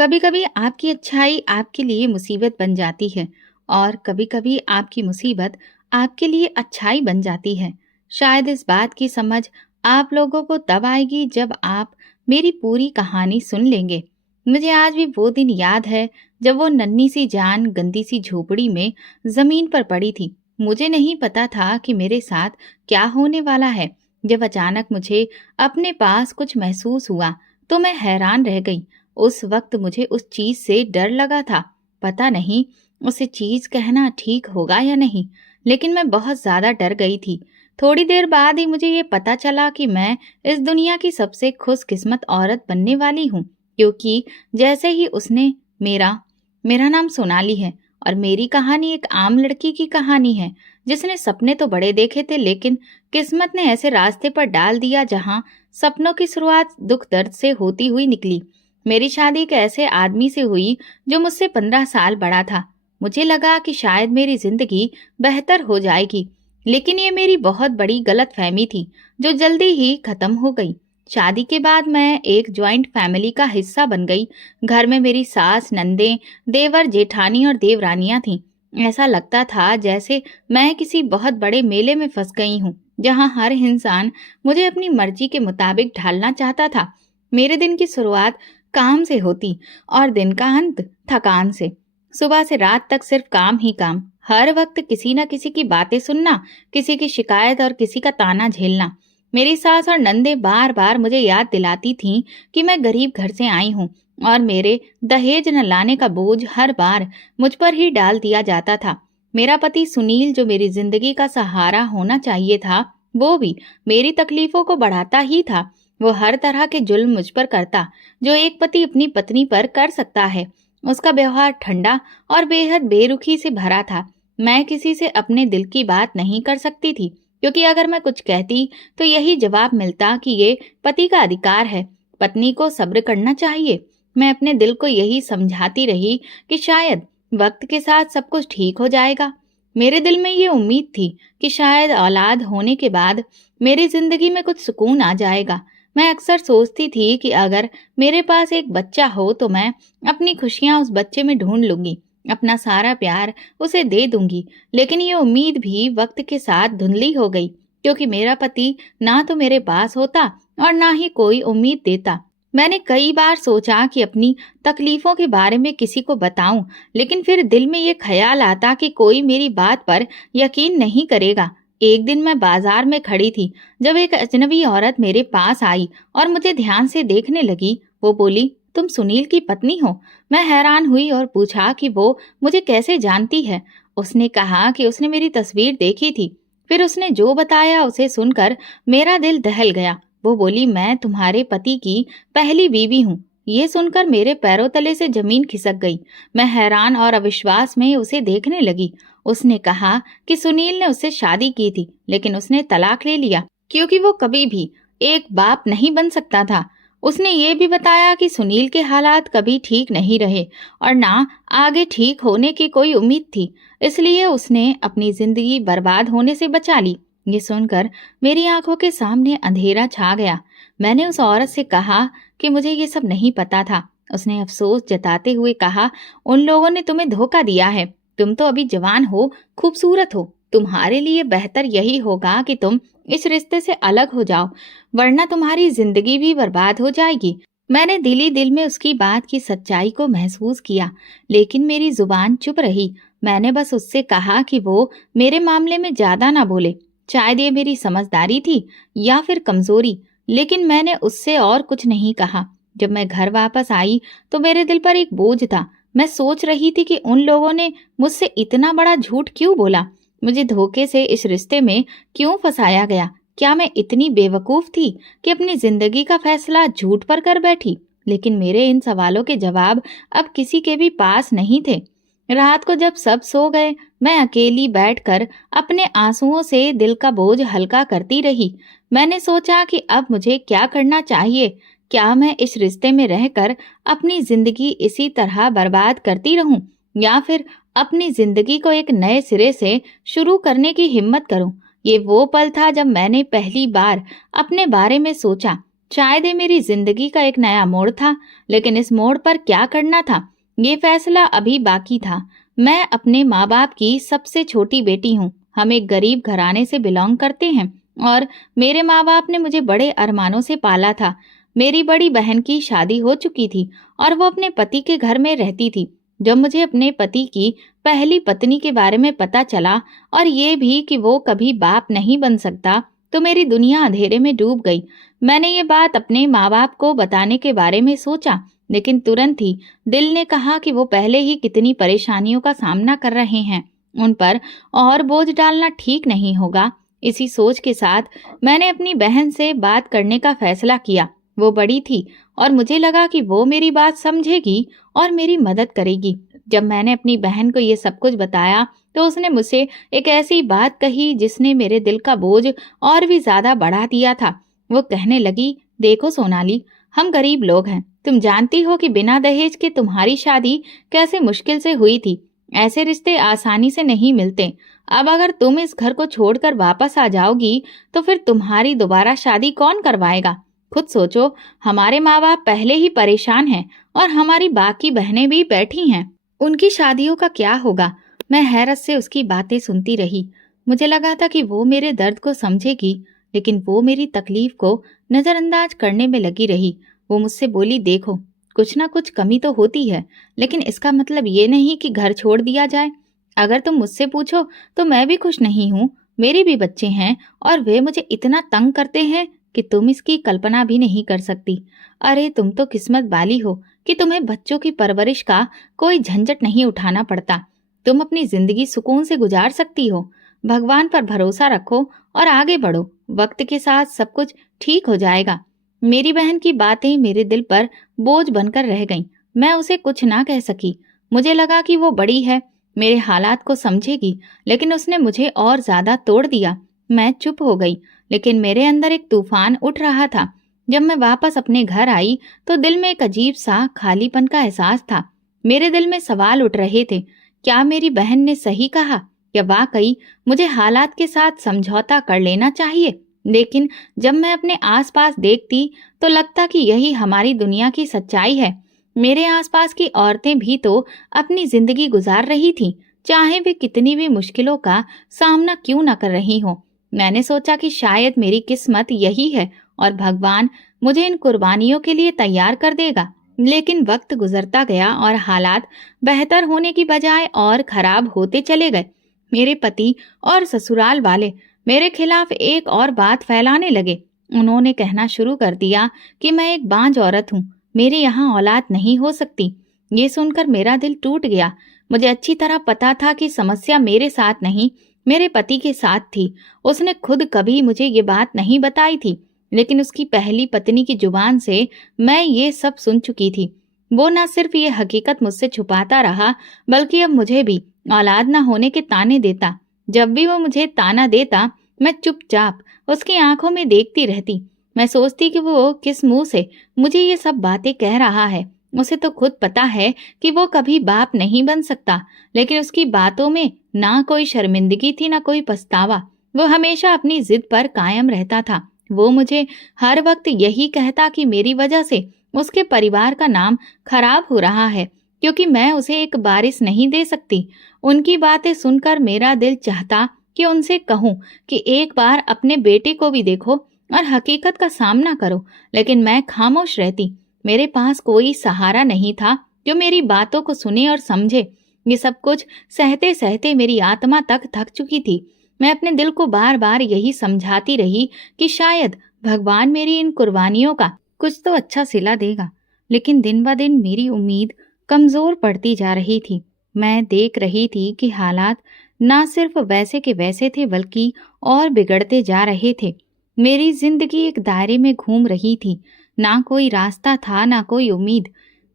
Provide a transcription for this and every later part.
कभी कभी आपकी अच्छाई आपके लिए मुसीबत बन जाती है और कभी कभी आपकी मुसीबत आपके लिए अच्छाई बन जाती है। शायद इस बात की समझ आप लोगों को तब आएगी जब आप मेरी पूरी कहानी सुन लेंगे। मुझे आज भी वो दिन याद है जब वो नन्ही सी जान गंदी सी झोपड़ी में जमीन पर पड़ी थी। मुझे नहीं पता था कि मेरे साथ क्या होने वाला है। जब अचानक मुझे अपने पास कुछ महसूस हुआ तो मैं हैरान रह गई। उस वक्त मुझे उस चीज से डर लगा था। पता नहीं उसे चीज कहना ठीक होगा या नहीं, लेकिन मैं बहुत ज्यादा डर गई थी। थोड़ी देर बाद ही मुझे ये पता चला कि मैं इस दुनिया की सबसे खुशकिस्मत औरत बनने वाली हूँ, क्योंकि जैसे ही उसने मेरा मेरा नाम सोनाली है और मेरी कहानी एक आम लड़की की कहानी है जिसने सपने तो बड़े देखे थे, लेकिन किस्मत ने ऐसे रास्ते पर डाल दिया जहाँ सपनों की शुरुआत दुख दर्द से होती हुई निकली। मेरी शादी एक ऐसे आदमी से हुई जो मुझसे 15 साल बड़ा था। मुझे लगा कि शायद मेरी जिंदगी बेहतर हो जाएगी, लेकिन ये मेरी बहुत बड़ी गलतफहमी थी जो जल्दी ही खत्म हो गई। शादी के बाद मैं एक जॉइंट फैमिली का हिस्सा बन गई। घर में मेरी सास, नंदे, देवर, जेठानी और देवरानियां थीं। ऐसा लगता था जैसे मैं किसी बहुत बड़े मेले में फंस गई हूँ, जहाँ हर इंसान मुझे अपनी मर्जी के मुताबिक ढालना चाहता था। मेरे दिन की शुरुआत काम से होती और दिन का अंत थकान से। सुबह से रात तक सिर्फ काम ही काम। हर वक्त किसी न किसी की बातें सुनना, किसी की शिकायत और किसी का ताना झेलना। मेरी सास और नंदे बार बार मुझे याद दिलाती थीं कि मैं गरीब घर से आई हूँ और मेरे दहेज न लाने का बोझ हर बार मुझ पर ही डाल दिया जाता था। मेरा पति सुनील, जो मेरी जिंदगी का सहारा होना चाहिए था, वो भी मेरी तकलीफों को बढ़ाता ही था। वो हर तरह के जुल्म मुझ पर करता जो एक पति अपनी पत्नी पर कर सकता है। उसका व्यवहार ठंडा और बेहद बेरुखी से भरा था। मैं किसी से अपने दिल की बात नहीं कर सकती थी, क्योंकि अगर मैं कुछ कहती तो यही जवाब मिलता कि ये पति का अधिकार है, पत्नी को सब्र करना चाहिए। मैं अपने दिल को यही समझाती रही कि शायद वक्त के साथ सब कुछ ठीक हो जाएगा। मेरे दिल में ये उम्मीद थी कि शायद औलाद होने के बाद मेरी जिंदगी में कुछ सुकून आ जाएगा। मैं अक्सर सोचती थी कि अगर मेरे पास एक बच्चा हो तो मैं अपनी खुशियां उस बच्चे में ढूंढ लूंगी, अपना सारा प्यार उसे दे दूंगी। लेकिन ये उम्मीद भी वक्त के साथ धुंधली हो गई, क्योंकि मेरा पति ना तो मेरे पास होता और ना ही कोई उम्मीद देता। मैंने कई बार सोचा कि अपनी तकलीफों के बारे में किसी को बताऊं, लेकिन फिर दिल में ये ख्याल आता कि कोई मेरी बात पर यकीन नहीं करेगा। एक दिन मैं बाजार में खड़ी थी जब एक अजनबी औरत मेरे पास आई और मुझे ध्यान से देखने लगी। वो बोली, तुम सुनील की पत्नी हो? मैं हैरान हुई और पूछा कि वो मुझे कैसे जानती है। उसने कहा कि उसने मेरी तस्वीर देखी थी। फिर उसने जो बताया उसे सुनकर मेरा दिल दहल गया। वो बोली, मैं तुम्हारे पति की पहली बीवी हूँ। ये सुनकर मेरे पैरों तले से जमीन खिसक गई। मैं हैरान और अविश्वास में उसे देखने लगी। उसने कहा कि सुनील ने उससे शादी की थी, लेकिन उसने तलाक ले लिया क्योंकि वो कभी भी एक बाप नहीं बन सकता था। उसने ये भी बताया कि सुनील के हालात कभी ठीक नहीं रहे और ना आगे ठीक होने की कोई उम्मीद थी, इसलिए उसने अपनी जिंदगी बर्बाद होने से बचा ली। ये सुनकर मेरी आंखों के सामने अंधेरा छा गया। मैंने उस औरत से कहा कि मुझे ये सब नहीं पता था। उसने अफसोस जताते हुए कहा, उन लोगों ने तुम्हें धोखा दिया है। तुम तो अभी जवान हो, खूबसूरत हो। तुम्हारे लिए बेहतर यही होगा कि तुम इस रिश्ते से अलग हो जाओ, वरना तुम्हारी जिंदगी भी बर्बाद हो जाएगी। मैंने दिल ही दिल में उसकी बात की सच्चाई को महसूस किया, लेकिन मेरी जुबान चुप रही। मैंने बस उससे कहा कि वो मेरे मामले में ज्यादा ना बोले। शायद ये मेरी समझदारी थी या फिर कमजोरी, लेकिन मैंने उससे और कुछ नहीं कहा। जब मैं घर वापस आई तो मेरे दिल पर एक बोझ था। मैं सोच रही थी कि उन लोगों ने मुझसे इतना बड़ा झूठ क्यों बोला, मुझे धोखे से इस रिश्ते में क्यों फंसाया गया। क्या मैं इतनी बेवकूफ थी कि अपनी जिंदगी का फैसला झूठ पर कर बैठी? लेकिन मेरे इन सवालों के जवाब अब किसी के भी पास नहीं थे। रात को जब सब सो गए, मैं अकेली बैठकर अपने आंसुओं से दिल का बोझ हल्का करती रही। मैंने सोचा कि अब मुझे क्या करना चाहिए। क्या मैं इस रिश्ते में रहकर अपनी जिंदगी इसी तरह बर्बाद करती रहूं, या फिर अपनी जिंदगी को एक नए सिरे से शुरू करने की हिम्मत करूं? ये वो पल था जब मैंने पहली बार अपने बारे में सोचा शायद ये मेरी जिंदगी का एक नया मोड़ था, लेकिन इस मोड़ पर क्या करना था, ये फैसला अभी बाकी था। मैं अपने माँ बाप की सबसे छोटी बेटी हूँ। हम एक गरीब घराने से बिलोंग करते हैं और मेरे माँ बाप ने मुझे बड़े अरमानों से पाला था। मेरी बड़ी बहन की शादी हो चुकी थी और वो अपने पति के घर में रहती थी। जब मुझे अपने पति की पहली पत्नी के बारे में पता चला और ये भी कि वो कभी बाप नहीं बन सकता, तो मेरी दुनिया अंधेरे में डूब गई। मैंने ये बात अपने माँ बाप को बताने के बारे में सोचा, लेकिन तुरंत ही दिल ने कहा कि वो पहले ही कितनी परेशानियों का सामना कर रहे हैं, उन पर और बोझ डालना ठीक नहीं होगा। इसी सोच के साथ मैंने अपनी बहन से बात करने का फैसला किया। वो बड़ी थी और मुझे लगा कि वो मेरी बात समझेगी और मेरी मदद करेगी। जब मैंने अपनी बहन को ये सब कुछ बताया, तो उसने मुझसे एक ऐसी बात कही जिसने मेरे दिल का बोझ और भी ज्यादा बढ़ा दिया था। वो कहने लगी, देखो सोनाली, हम गरीब लोग हैं। तुम जानती हो कि बिना दहेज के तुम्हारी शादी कैसे मुश्किल से हुई थी। ऐसे रिश्ते आसानी से नहीं मिलते। अब अगर तुम इस घर को छोड़कर वापस आ जाओगी, तो फिर तुम्हारी दोबारा शादी कौन करवाएगा? खुद सोचो, हमारे माँ बाप पहले ही परेशान हैं और हमारी बाकी बहनें भी बैठी हैं। उनकी शादियों का क्या होगा? मैं हैरत से उसकी बातें सुनती रही। मुझे लगा था कि वो मेरे दर्द को समझेगी, लेकिन वो मेरी तकलीफ को नजरअंदाज करने में लगी रही। वो मुझसे बोली, देखो, कुछ ना कुछ कमी तो होती है, लेकिन इसका मतलब ये नहीं कि घर छोड़ दिया जाए। अगर तुम मुझसे पूछो तो मैं भी खुश नहीं हूँ। मेरे भी बच्चे हैं और वे मुझे इतना तंग करते हैं कि तुम इसकी कल्पना भी नहीं कर सकती। अरे तुम तो किस्मत वाली हो कि तुम्हें बच्चों की परवरिश का कोई झंझट नहीं उठाना पड़ता। तुम अपनी जिंदगी सुकून से गुजार सकती हो। भगवान पर भरोसा रखो और आगे बढ़ो। वक्त के साथ सब कुछ ठीक हो जाएगा। मेरी बहन की बातें मेरे दिल पर बोझ बनकर रह गईं। मैं उसे कुछ ना कह सकी। मुझे लगा कि वो बड़ी है, मेरे हालात को समझेगी, लेकिन उसने मुझे और ज्यादा तोड़ दिया। मैं चुप हो गई, लेकिन मेरे अंदर एक तूफान उठ रहा था। जब मैं वापस अपने घर आई, तो दिल में एक अजीब सा खालीपन का एहसास था। मेरे दिल में सवाल उठ रहे थे, क्या मेरी बहन ने सही कहा? या वाकई मुझे हालात के साथ समझौता कर लेना चाहिए? लेकिन जब मैं अपने आसपास देखती, तो लगता कि यही हमारी दुनिया की सच्चाई है। मेरे आसपास की औरतें भी तो अपनी जिंदगी गुजार रही थीं, चाहे वे कितनी भी मुश्किलों का सामना क्यों न कर रही हों। मैंने सोचा कि शायद मेरी किस्मत यही है और भगवान मुझे इन कुर्बानियों के लिए तैयार कर देगा। लेकिन वक्त गुजरता गया और हालात बेहतर होने की बजाय और खराब होते चले गए। मेरे पति और ससुराल वाले मेरे खिलाफ एक और बात फैलाने लगे। उन्होंने कहना शुरू कर दिया कि मैं एक बांझ औरत हूँ, मेरे यहाँ औलाद नहीं हो सकती। ये सुनकर मेरा दिल टूट गया। मुझे अच्छी तरह पता था कि समस्या मेरे साथ नहीं, मेरे पति के साथ थी। उसने खुद कभी मुझे ये बात नहीं बताई थी, लेकिन उसकी पहली पत्नी की जुबान से मैं ये सब सुन चुकी थी। वो न सिर्फ ये हकीकत मुझसे छुपाता रहा, बल्कि अब मुझे भी औलाद न होने के ताने देता। जब भी वो मुझे ताना देता, मैं चुपचाप उसकी आंखों में देखती रहती। मैं सोचती कि वो किस मुंह से मुझे ये सब बातें कह रहा है। उसे तो खुद पता है कि वो कभी बाप नहीं बन सकता, लेकिन उसकी बातों में ना कोई शर्मिंदगी थी, ना कोई पछतावा। वो हमेशा अपनी जिद पर कायम रहता था। वो मुझे हर वक्त यही कहता कि मेरी वजह से उसके परिवार का नाम खराब हो रहा है, क्योंकि मैं उसे एक वारिस नहीं दे सकती। उनकी बातें सुनकर मेरा दिल चाहता कि उनसे कहूँ कि एक बार अपने बेटे को भी देखो और हकीकत का सामना करो, लेकिन मैं खामोश रहती। मेरे पास कोई सहारा नहीं था जो मेरी बातों को सुने और समझे। ये सब कुछ सहते सहते मेरी आत्मा तक थक चुकी थी। मैं अपने दिल को बार बार यही समझाती रही कि शायद भगवान मेरी इन कुर्बानियों का कुछ तो अच्छा सिला देगा, लेकिन दिन ब दिन मेरी उम्मीद कमजोर पड़ती जा रही थी। मैं देख रही थी कि हालात ना सिर्फ वैसे के वैसे थे, बल्कि और बिगड़ते जा रहे थे। मेरी जिंदगी एक दायरे में घूम रही थी, ना कोई रास्ता था, ना कोई उम्मीद।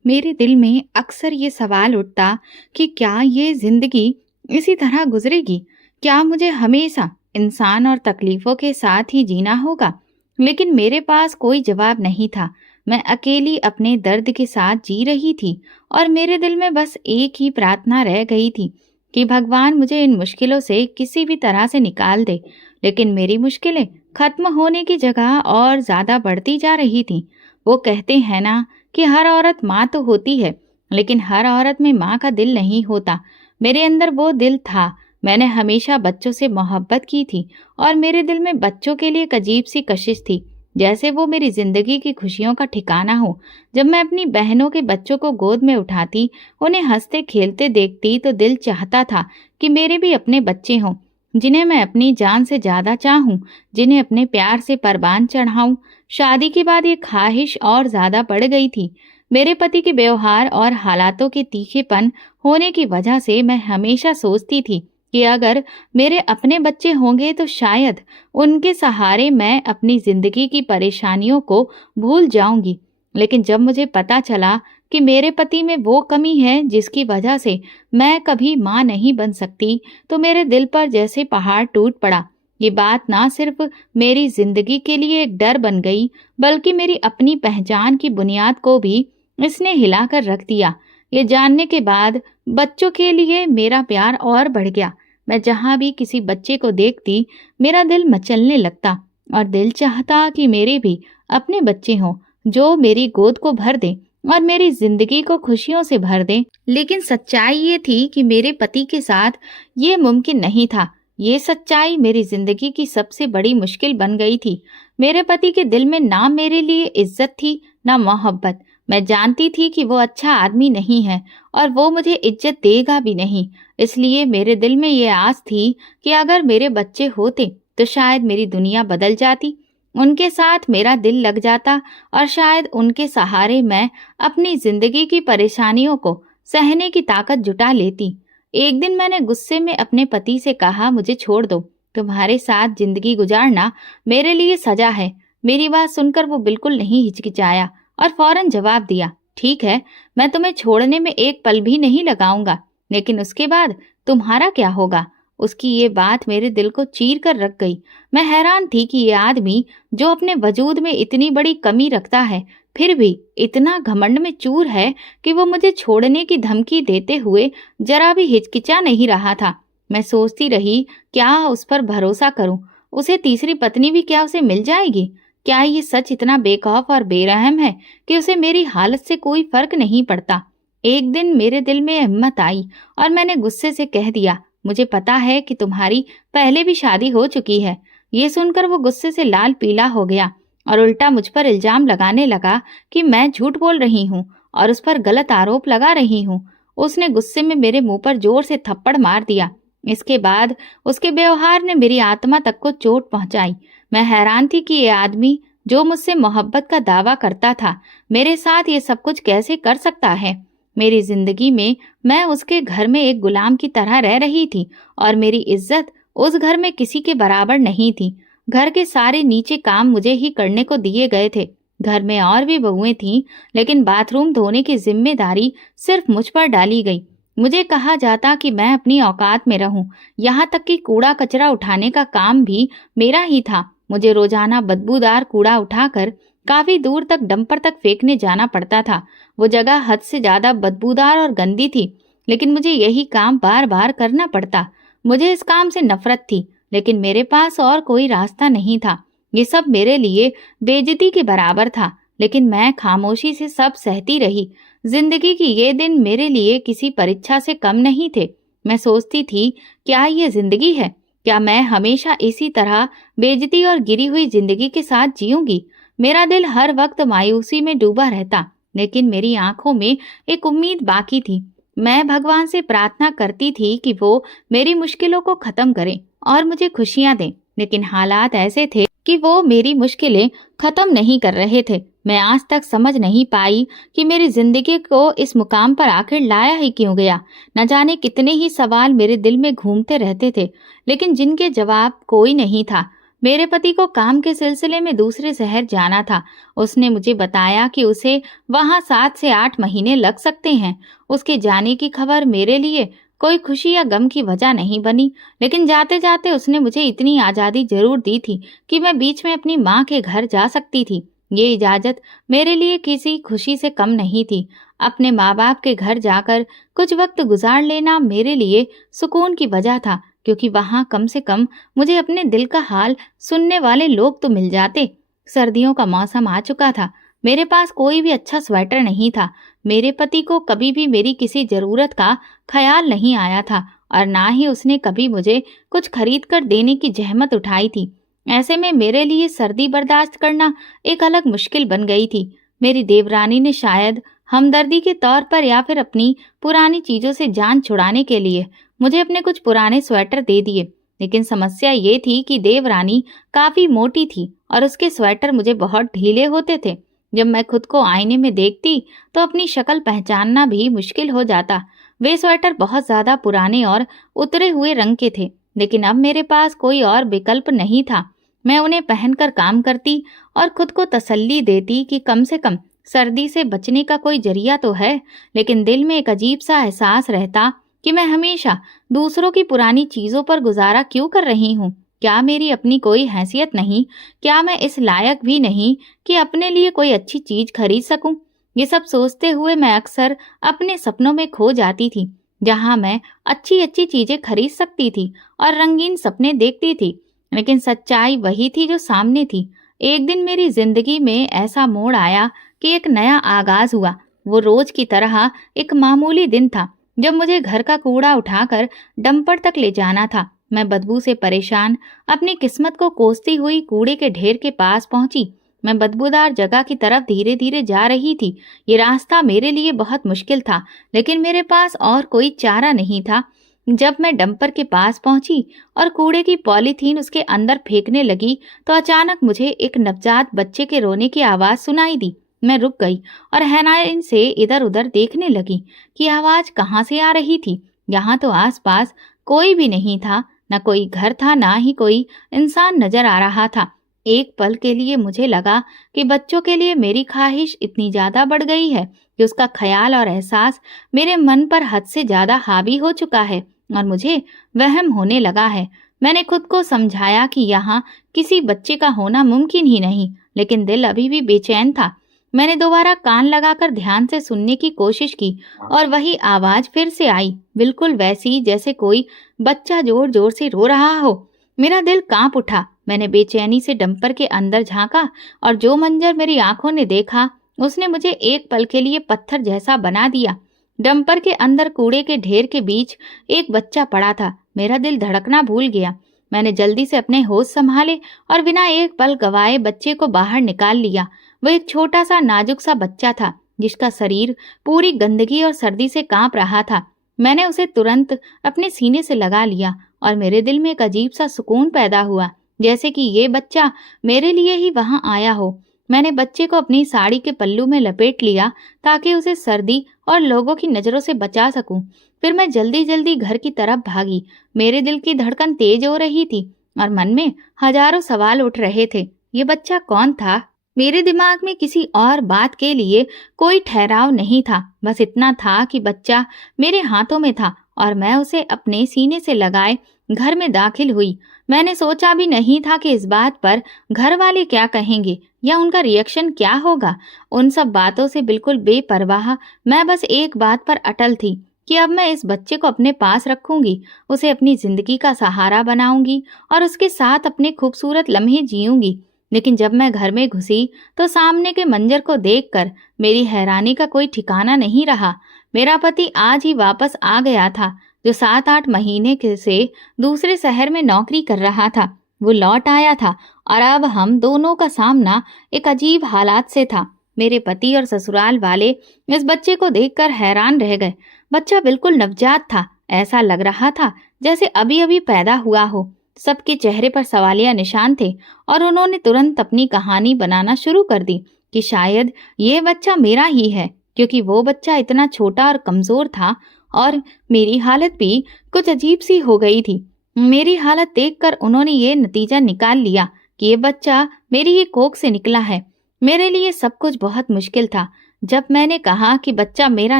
मेरे दिल में अक्सर ये सवाल उठता कि क्या ये जिंदगी इसी तरह गुजरेगी? क्या मुझे हमेशा इंसान और तकलीफों के साथ ही जीना होगा? लेकिन मेरे पास कोई जवाब नहीं था। मैं अकेली अपने दर्द के साथ जी रही थी और मेरे दिल में बस एक ही प्रार्थना रह गई थी कि भगवान मुझे इन मुश्किलों से किसी भी तरह से निकाल दे। लेकिन मेरी मुश्किलें खत्म होने की जगह और ज्यादा बढ़ती जा रही थी। वो कहते हैं ना कि हर औरत माँ तो होती है, लेकिन हर औरत में माँ का दिल नहीं होता। मेरे अंदर वो दिल था। मैंने हमेशा बच्चों से मोहब्बत की थी और मेरे दिल में बच्चों के लिए एक अजीब सी कशिश थी, जैसे वो मेरी जिंदगी की खुशियों का ठिकाना हो। जब मैं अपनी बहनों के बच्चों को गोद में उठाती, उन्हें हंसते खेलते देखती, तो दिल चाहता था कि मेरे भी अपने बच्चे हों, जिन्हें मैं अपनी जान से ज्यादा चाहूं, जिन्हें अपने प्यार से परवान चढ़ाऊं। शादी के बाद ये ख्वाहिश और ज्यादा बढ़ गई थी। मेरे पति के व्यवहार और हालातों के तीखेपन होने की वजह से मैं हमेशा सोचती थी कि अगर मेरे अपने बच्चे होंगे तो शायद उनके सहारे मैं अपनी जिंदगी की परेशानियों को भूल जाऊंगी। लेकिन जब मुझे पता चला कि मेरे पति में वो कमी है जिसकी वजह से मैं कभी माँ नहीं बन सकती, तो मेरे दिल पर जैसे पहाड़ टूट पड़ा। ये बात ना सिर्फ मेरी जिंदगी के लिए एक डर बन गई, बल्कि मेरी अपनी पहचान की बुनियाद को भी इसने हिलाकर रख दिया। ये जानने के बाद बच्चों के लिए मेरा प्यार और बढ़ गया। मैं जहाँ भी किसी बच्चे को देखती, मेरा दिल मचलने लगता और दिल चाहता कि मेरे भी अपने बच्चे हों, जो मेरी गोद को भर दें और मेरी जिंदगी को खुशियों से भर दें। लेकिन सच्चाई ये थी कि मेरे पति के साथ ये मुमकिन नहीं था। ये सच्चाई मेरी जिंदगी की सबसे बड़ी मुश्किल बन गई थी। मेरे पति के दिल में ना मेरे लिए इज्जत थी, ना मोहब्बत। मैं जानती थी कि वो अच्छा आदमी नहीं है और वो मुझे इज्जत देगा भी नहीं। इसलिए मेरे दिल में ये आस थी कि अगर मेरे बच्चे होते तो शायद मेरी दुनिया बदल जाती, उनके साथ मेरा दिल लग जाता और शायद उनके सहारे मैं अपनी जिंदगी की परेशानियों को सहने की ताकत जुटा लेती। एक दिन मैंने गुस्से में अपने पति से कहा, मुझे छोड़ दो, तुम्हारे साथ जिंदगी गुजारना मेरे लिए सजा है। मेरी बात सुनकर वो बिल्कुल नहीं हिचकिचाया और फौरन जवाब दिया, ठीक है, मैं तुम्हें छोड़ने में एक पल भी नहीं लगाऊंगा, लेकिन उसके बाद तुम्हारा क्या होगा। उसकी ये बात मेरे दिल को चीर कर रख गई। मैं हैरान थी कि ये आदमी जो अपने वजूद में इतनी बड़ी कमी रखता है, फिर भी इतना घमंड में चूर है कि वो मुझे छोड़ने की धमकी देते हुए जरा भी हिचकिचा नहीं रहा था। मैं सोचती रही, क्या उस पर भरोसा करूं? उसे तीसरी पत्नी भी क्या उसे मिल जाएगी? क्या ये सच इतना बेखौफ और बेरहम है कि उसे मेरी हालत से कोई फर्क नहीं पड़ता? एक दिन मेरे दिल में हिम्मत आई और मैंने गुस्से से कह दिया, मुझे पता है कि तुम्हारी पहले भी शादी हो चुकी है। ये सुनकर वो गुस्से से लाल पीला हो गया और उल्टा मुझ पर इल्जाम लगाने लगा कि मैं झूठ बोल रही हूँ और उस पर गलत आरोप लगा रही हूँ। उसने गुस्से में मेरे मुंह पर जोर से थप्पड़ मार दिया। इसके बाद उसके व्यवहार ने मेरी आत्मा तक को चोट पहुंचाई। मैं हैरान थी कि ये आदमी जो मुझसे मोहब्बत का दावा करता था, मेरे साथ ये सब कुछ कैसे कर सकता है। मेरी जिंदगी में मैं उसके घर में एक गुलाम की तरह रह रही थी और मेरी इज्जत उस घर में किसी के बराबर नहीं थी। घर के सारे नीचे काम मुझे ही करने को दिए गए थे। घर में और भी बहुएं थीं, लेकिन बाथरूम धोने की जिम्मेदारी सिर्फ मुझ पर डाली गई। मुझे कहा जाता कि मैं अपनी औकात में रहूं, यहाँ तक कि कूड़ा कचरा उठाने का काम भी मेरा ही था। मुझे रोजाना बदबूदार कूड़ा उठाकर काफी दूर तक डंपर तक फेंकने जाना पड़ता था। वो जगह हद से ज्यादा बदबूदार और गंदी थी, लेकिन मुझे यही काम बार बार करना पड़ता। मुझे इस काम से नफरत थी, लेकिन मेरे पास और कोई रास्ता नहीं था। ये सब मेरे लिए बेइज्जती के बराबर था, लेकिन मैं खामोशी से सब सहती रही। जिंदगी की ये दिन मेरे लिए किसी परीक्षा से कम नहीं थे। मैं सोचती थी, क्या ये जिंदगी है? क्या मैं हमेशा इसी तरह बेइज्जती और गिरी हुई जिंदगी के साथ जीऊंगी? मेरा दिल हर वक्त मायूसी में डूबा रहता, लेकिन मेरी आंखों में एक उम्मीद बाकी थी। मैं भगवान से प्रार्थना करती थी कि वो मेरी मुश्किलों को खत्म करें और मुझे खुशियां दें, लेकिन हालात ऐसे थे कि वो मेरी मुश्किलें खत्म नहीं कर रहे थे। मैं आज तक समझ नहीं पाई कि मेरी जिंदगी को इस मुकाम पर आखिर लाया ही क्यों गया। न जाने कितने ही सवाल मेरे दिल में घूमते रहते थे, लेकिन जिनके जवाब कोई नहीं था। मेरे पति को काम के सिलसिले में दूसरे शहर जाना था। उसने मुझे बताया कि उसे वहां 7 से 8 महीने लग सकते हैं। उसके जाने की खबर मेरे लिए कोई खुशी या गम की वजह नहीं बनी, लेकिन जाते जाते उसने मुझे इतनी आज़ादी जरूर दी थी कि मैं बीच में अपनी माँ के घर जा सकती थी। ये इजाज़त मेरे लिए किसी खुशी से कम नहीं थी। अपने माँ बाप के घर जाकर कुछ वक्त गुजार लेना मेरे लिए सुकून की वजह था, क्योंकि वहां कम से कम मुझे अपने दिल का हाल सुनने वाले लोग तो मिल जाते। सर्दियों का मौसम आ चुका था। मेरे पास कोई भी अच्छा स्वेटर नहीं था। मेरे पति को कभी भी मेरी किसी जरूरत का ख्याल नहीं आया था और ना ही उसने कभी मुझे कुछ खरीद कर देने की जहमत उठाई थी। ऐसे में मेरे लिए सर्दी बर्दाश्त करना एक अलग मुश्किल बन गई थी। मेरी देवरानी ने शायद हमदर्दी के तौर पर या फिर अपनी पुरानी चीजों से जान छुड़ाने के लिए मुझे अपने कुछ पुराने स्वेटर दे दिए। लेकिन समस्या ये थी कि देवरानी काफी मोटी थी और उसके स्वेटर मुझे बहुत ढीले होते थे। जब मैं खुद को आईने में देखती तो अपनी शक्ल पहचानना भी मुश्किल हो जाता। वे स्वेटर बहुत ज्यादा पुराने और उतरे हुए रंग के थे, लेकिन अब मेरे पास कोई और विकल्प नहीं था। मैं उन्हें पहनकर काम करती और खुद को तसल्ली देती कि कम से कम सर्दी से बचने का कोई जरिया तो है। लेकिन दिल में एक अजीब सा एहसास रहता कि मैं हमेशा दूसरों की पुरानी चीजों पर गुजारा क्यों कर रही हूँ। क्या मेरी अपनी कोई हैसियत नहीं? क्या मैं इस लायक भी नहीं कि अपने लिए कोई अच्छी चीज खरीद सकूं? ये सब सोचते हुए मैं अक्सर अपने सपनों में खो जाती थी, जहां मैं अच्छी अच्छी चीजें खरीद सकती थी और रंगीन सपने देखती थी। लेकिन सच्चाई वही थी जो सामने थी। एक दिन मेरी जिंदगी में ऐसा मोड़ आया कि एक नया आगाज हुआ। वो रोज की तरह एक मामूली दिन था जब मुझे घर का कूड़ा उठाकर डंपर तक ले जाना था। मैं बदबू से परेशान अपनी किस्मत को कोसती हुई कूड़े के ढेर के पास पहुंची। मैं बदबूदार जगह की तरफ धीरे धीरे जा रही थी। ये रास्ता मेरे लिए बहुत मुश्किल था, लेकिन मेरे पास और कोई चारा नहीं था। जब मैं डंपर के पास पहुंची और कूड़े की पॉलीथीन उसके अंदर फेंकने लगी तो अचानक मुझे एक नवजात बच्चे के रोने की आवाज सुनाई दी। मैं रुक गई और हैरानी से इधर उधर देखने लगी कि आवाज कहाँ से आ रही थी। यहाँ तो आसपास कोई भी नहीं था, न कोई घर था, ना ही कोई इंसान नजर आ रहा था। एक पल के लिए मुझे लगा कि बच्चों के लिए मेरी ख्वाहिश इतनी ज्यादा बढ़ गई है कि उसका ख्याल और एहसास मेरे मन पर हद से ज्यादा हावी हो चुका है और मुझे वहम होने लगा है। मैंने खुद को समझाया कि यहाँ किसी बच्चे का होना मुमकिन ही नहीं, लेकिन दिल अभी भी बेचैन था। मैंने दोबारा कान लगाकर ध्यान से सुनने की कोशिश की और वही आवाज फिर से आई, बिल्कुल वैसी जैसे कोई बच्चा जोर जोर से रो रहा हो। मेरा दिल कांप उठा। मैंने बेचैनी से डंपर के अंदर झांका और जो मंजर मेरी आंखों ने देखा उसने मुझे एक पल के लिए पत्थर जैसा बना दिया। डंपर के अंदर कूड़े के ढेर के बीच एक बच्चा पड़ा था। मेरा दिल धड़कना भूल गया। मैंने जल्दी से अपने होश संभाले और बिना एक पल गवाए बच्चे को बाहर निकाल लिया। वो एक छोटा सा नाजुक सा बच्चा था जिसका शरीर पूरी गंदगी और सर्दी से कांप रहा था। मैंने उसे तुरंत अपने सीने से लगा लिया और मेरे दिल में एक अजीब सा सुकून पैदा हुआ, जैसे कि ये बच्चा मेरे लिए ही वहां आया हो। मैंने बच्चे को अपनी साड़ी के पल्लू में लपेट लिया ताकि उसे सर्दी और लोगों की नजरों से बचा सकूं। फिर मैं जल्दी जल्दी घर की तरफ भागी। मेरे दिल की धड़कन तेज हो रही थी और मन में हजारों सवाल उठ रहे थे। ये बच्चा कौन था? मेरे दिमाग में किसी और बात के लिए कोई ठहराव नहीं था। बस इतना था कि बच्चा मेरे हाथों में था और मैं उसे अपने सीने से लगाए घर में दाखिल हुई। मैंने सोचा भी नहीं था कि इस बात पर घर वाले क्या कहेंगे या उनका रिएक्शन क्या होगा। उन सब बातों से बिल्कुल बेपरवाह मैं बस एक बात पर अटल थी कि अब मैं इस बच्चे को अपने पास रखूंगी, उसे अपनी जिंदगी का सहारा बनाऊंगी और उसके साथ अपने खूबसूरत लम्हे जीऊंगी। लेकिन जब मैं घर में घुसी तो सामने के मंजर को देखकर मेरी हैरानी का कोई ठिकाना नहीं रहा। मेरा पति आज ही वापस आ गया था, जो 7-8 महीने से दूसरे शहर में नौकरी कर रहा था। वो लौट आया था और अब हम दोनों का सामना एक अजीब हालात से था। मेरे पति और ससुराल वाले इस बच्चे को देखकर हैरान रह गए। बच्चा बिल्कुल नवजात था, ऐसा लग रहा था जैसे अभी अभी पैदा हुआ हो। सबके चेहरे पर सवालिया निशान थे और उन्होंने तुरंत अपनी कहानी बनाना शुरू कर दी कि शायद ये बच्चा मेरा ही है, क्योंकि वो बच्चा इतना छोटा और कमजोर था। और मेरी हालत भी कुछ अजीब सी हो गई थी। मेरी हालत देखकर उन्होंने ये नतीजा निकाल लिया कि ये बच्चा मेरी ही कोख से निकला है। मेरे लिए सब कुछ बहुत मुश्किल था। जब मैंने कहा कि बच्चा मेरा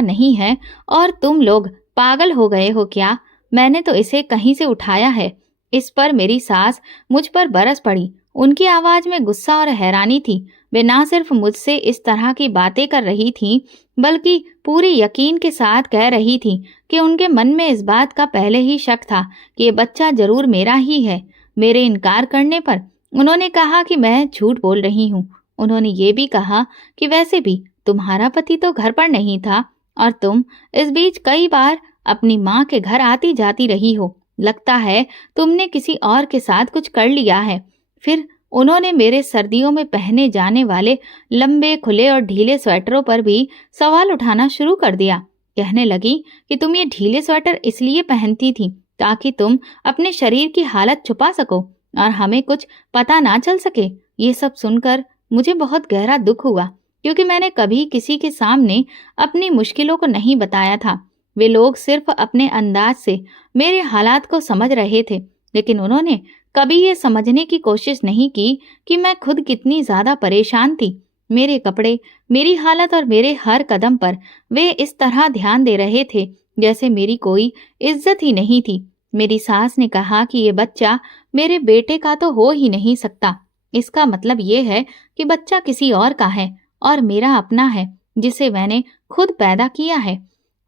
नहीं है और तुम लोग पागल हो गए हो क्या, मैंने तो इसे कहीं से उठाया है। इस पर मेरी सास मुझ पर बरस पड़ी। उनकी आवाज में गुस्सा और हैरानी थी। वे ना सिर्फ मुझसे इस तरह की बातें कर रही थीं, बल्कि पूरे यकीन के साथ कह रही थीं कि उनके मन में इस बात का पहले ही शक था कि ये बच्चा जरूर मेरा ही है। मेरे इनकार करने पर उन्होंने कहा कि मैं झूठ बोल रही हूँ। उन्होंने ये भी कहा कि वैसे भी तुम्हारा पति तो घर पर नहीं था और तुम इस बीच कई बार अपनी माँ के घर आती जाती रही हो। लगता है तुमने किसी और के साथ कुछ कर लिया है। फिर उन्होंने मेरे सर्दियों में पहने जाने वाले लंबे खुले और ढीले स्वेटरों पर भी सवाल उठाना शुरू कर दिया। कहने लगी कि तुम ये ढीले स्वेटर इसलिए पहनती थी ताकि तुम अपने शरीर की हालत छुपा सको और हमें कुछ पता ना चल सके। ये सब सुनकर मुझे बहुत गहरा दुख हुआ, क्योंकि मैंने कभी किसी के सामने अपनी मुश्किलों को नहीं बताया था। वे लोग सिर्फ अपने अंदाज से मेरे हालात को समझ रहे थे, लेकिन उन्होंने कभी ये समझने की कोशिश नहीं की कि मैं खुद कितनी ज्यादा परेशान थी। मेरे कपड़े, मेरी हालत और मेरे हर कदम पर वे इस तरह ध्यान दे रहे थे जैसे मेरी कोई इज्जत ही नहीं थी। मेरी सास ने कहा कि ये बच्चा मेरे बेटे का तो हो ही नहीं सकता। इसका मतलब ये है कि बच्चा किसी और का है और मेरा अपना है, जिसे मैंने खुद पैदा किया है।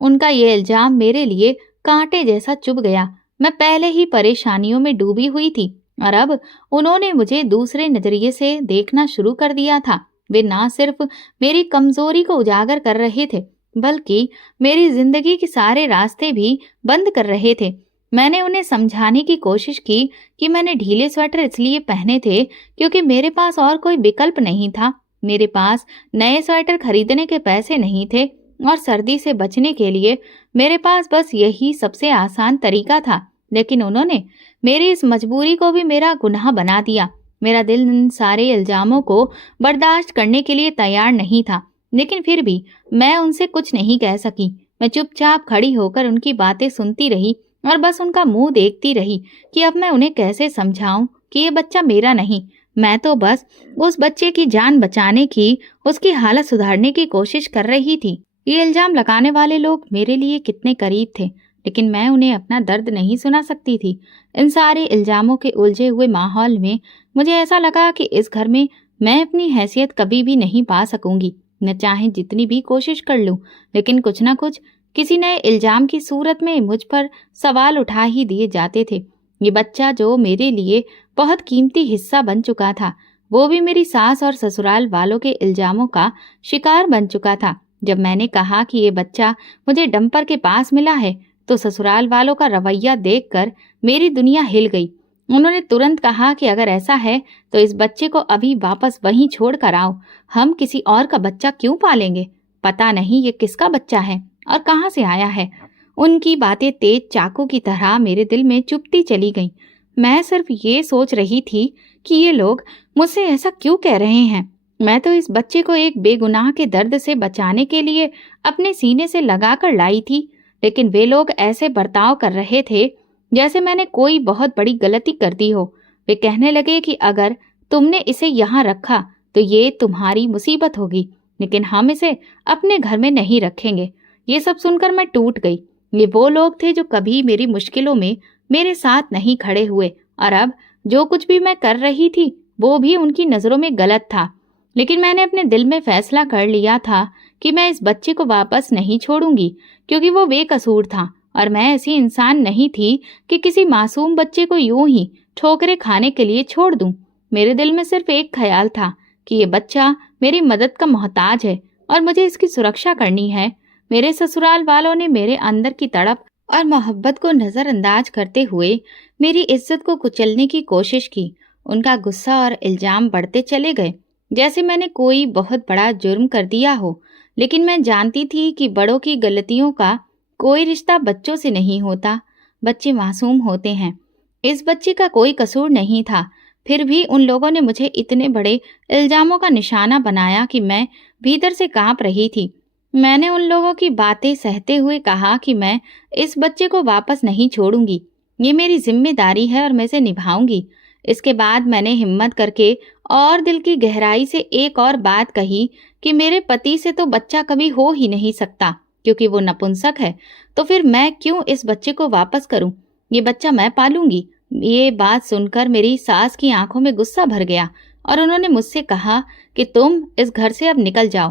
उनका ये इल्जाम मेरे लिए कांटे जैसा चुभ गया। मैं पहले ही परेशानियों में डूबी हुई थी और अब उन्होंने मुझे दूसरे नजरिए से देखना शुरू कर दिया था। वे ना सिर्फ मेरी कमजोरी को उजागर कर रहे थे, बल्कि मेरी जिंदगी के सारे रास्ते भी बंद कर रहे थे। मैंने उन्हें समझाने की कोशिश की कि मैंने ढीले स्वेटर इसलिए पहने थे क्योंकि मेरे पास और कोई विकल्प नहीं था। मेरे पास नए स्वेटर खरीदने के पैसे नहीं थे और सर्दी से बचने के लिए मेरे पास बस यही सबसे आसान तरीका था। लेकिन उन्होंने मेरी इस मजबूरी को भी मेरा गुनाह बना दिया। मेरा दिल इन सारे इल्जामों को बर्दाश्त करने के लिए तैयार नहीं था, लेकिन फिर भी मैं उनसे कुछ नहीं कह सकी। मैं चुपचाप खड़ी होकर उनकी बातें सुनती रही और बस उनका मुंह देखती रही कि अब मैं उन्हें कैसे समझाऊं कि ये बच्चा मेरा नहीं। मैं तो बस उस बच्चे की जान बचाने की, उसकी हालत सुधारने की कोशिश कर रही थी। ये इल्जाम लगाने वाले लोग मेरे लिए कितने करीब थे, लेकिन मैं उन्हें अपना दर्द नहीं सुना सकती थी। इन सारे इल्जामों के उलझे हुए माहौल में मुझे ऐसा लगा कि इस घर में मैं अपनी हैसियत कभी भी नहीं पा सकूंगी। मैं चाहे जितनी भी कोशिश कर लूं, लेकिन कुछ ना कुछ किसी नए इल्जाम की सूरत में मुझ पर सवाल उठा ही दिए जाते थे। ये बच्चा जो मेरे लिए बहुत कीमती हिस्सा बन चुका था, वो भी मेरी सास और ससुराल वालों के इल्जामों का शिकार बन चुका था। जब मैंने कहा कि ये बच्चा मुझे डंपर के पास मिला है, तो ससुराल वालों का रवैया देखकर मेरी दुनिया हिल गई। उन्होंने तुरंत कहा कि अगर ऐसा है तो इस बच्चे को अभी वापस वहीं छोड़ कर आओ। हम किसी और का बच्चा क्यों पालेंगे? पता नहीं ये किसका बच्चा है और कहाँ से आया है। उनकी बातें तेज चाकू की तरह मेरे दिल में चुभती चली गईं। मैं सिर्फ ये सोच रही थी कि ये लोग मुझसे ऐसा क्यों कह रहे हैं। मैं तो इस बच्चे को एक बेगुनाह के दर्द से बचाने के लिए अपने सीने से लगाकर लाई थी, लेकिन वे लोग ऐसे बर्ताव कर रहे थे जैसे मैंने कोई बहुत बड़ी गलती कर दी हो। वे कहने लगे कि अगर तुमने इसे यहाँ रखा तो ये तुम्हारी मुसीबत होगी, लेकिन हम इसे अपने घर में नहीं रखेंगे। ये सब सुनकर मैं टूट गई। ये वो लोग थे जो कभी मेरी मुश्किलों में मेरे साथ नहीं खड़े हुए, और अब जो कुछ भी मैं कर रही थी वो भी उनकी नजरों में गलत था। लेकिन मैंने अपने दिल में फैसला कर लिया था कि मैं इस बच्चे को वापस नहीं छोड़ूंगी, क्योंकि वो बेकसूर था और मैं ऐसी इंसान नहीं थी कि किसी मासूम बच्चे को यूं ही ठोकरें खाने के लिए छोड़ दूं। मेरे दिल में सिर्फ एक ख्याल था कि ये बच्चा मेरी मदद का मोहताज है और मुझे इसकी सुरक्षा करनी है। मेरे ससुराल वालों ने मेरे अंदर की तड़प और मोहब्बत को नजरअंदाज करते हुए मेरी इज्जत को कुचलने की कोशिश की। उनका गुस्सा और इल्जाम बढ़ते चले गए, जैसे मैंने कोई बहुत बड़ा जुर्म कर दिया हो। लेकिन मैं जानती थी कि बड़ों की गलतियों का कोई रिश्ता बच्चों से नहीं होता। बच्चे मासूम होते हैं। इस बच्चे का कोई कसूर नहीं था। फिर भी उन लोगों ने मुझे इतने बड़े इल्जामों का निशाना बनाया कि मैं भीतर से कांप रही थी। मैंने उन लोगों की बातें सहते हुए कहा कि मैं इस बच्चे को वापस नहीं छोड़ूंगी। ये मेरी जिम्मेदारी है और मैं इसे निभाऊंगी। इसके बाद मैंने हिम्मत करके और दिल की गहराई से एक और बात कही कि मेरे पति से तो बच्चा कभी हो ही नहीं सकता, क्योंकि वो नपुंसक है। तो फिर मैं क्यों इस बच्चे को वापस करूं? ये बच्चा मैं पालूंगी। ये बात सुनकर मेरी सास की आंखों में गुस्सा भर गया और उन्होंने मुझसे कहा कि तुम इस घर से अब निकल जाओ,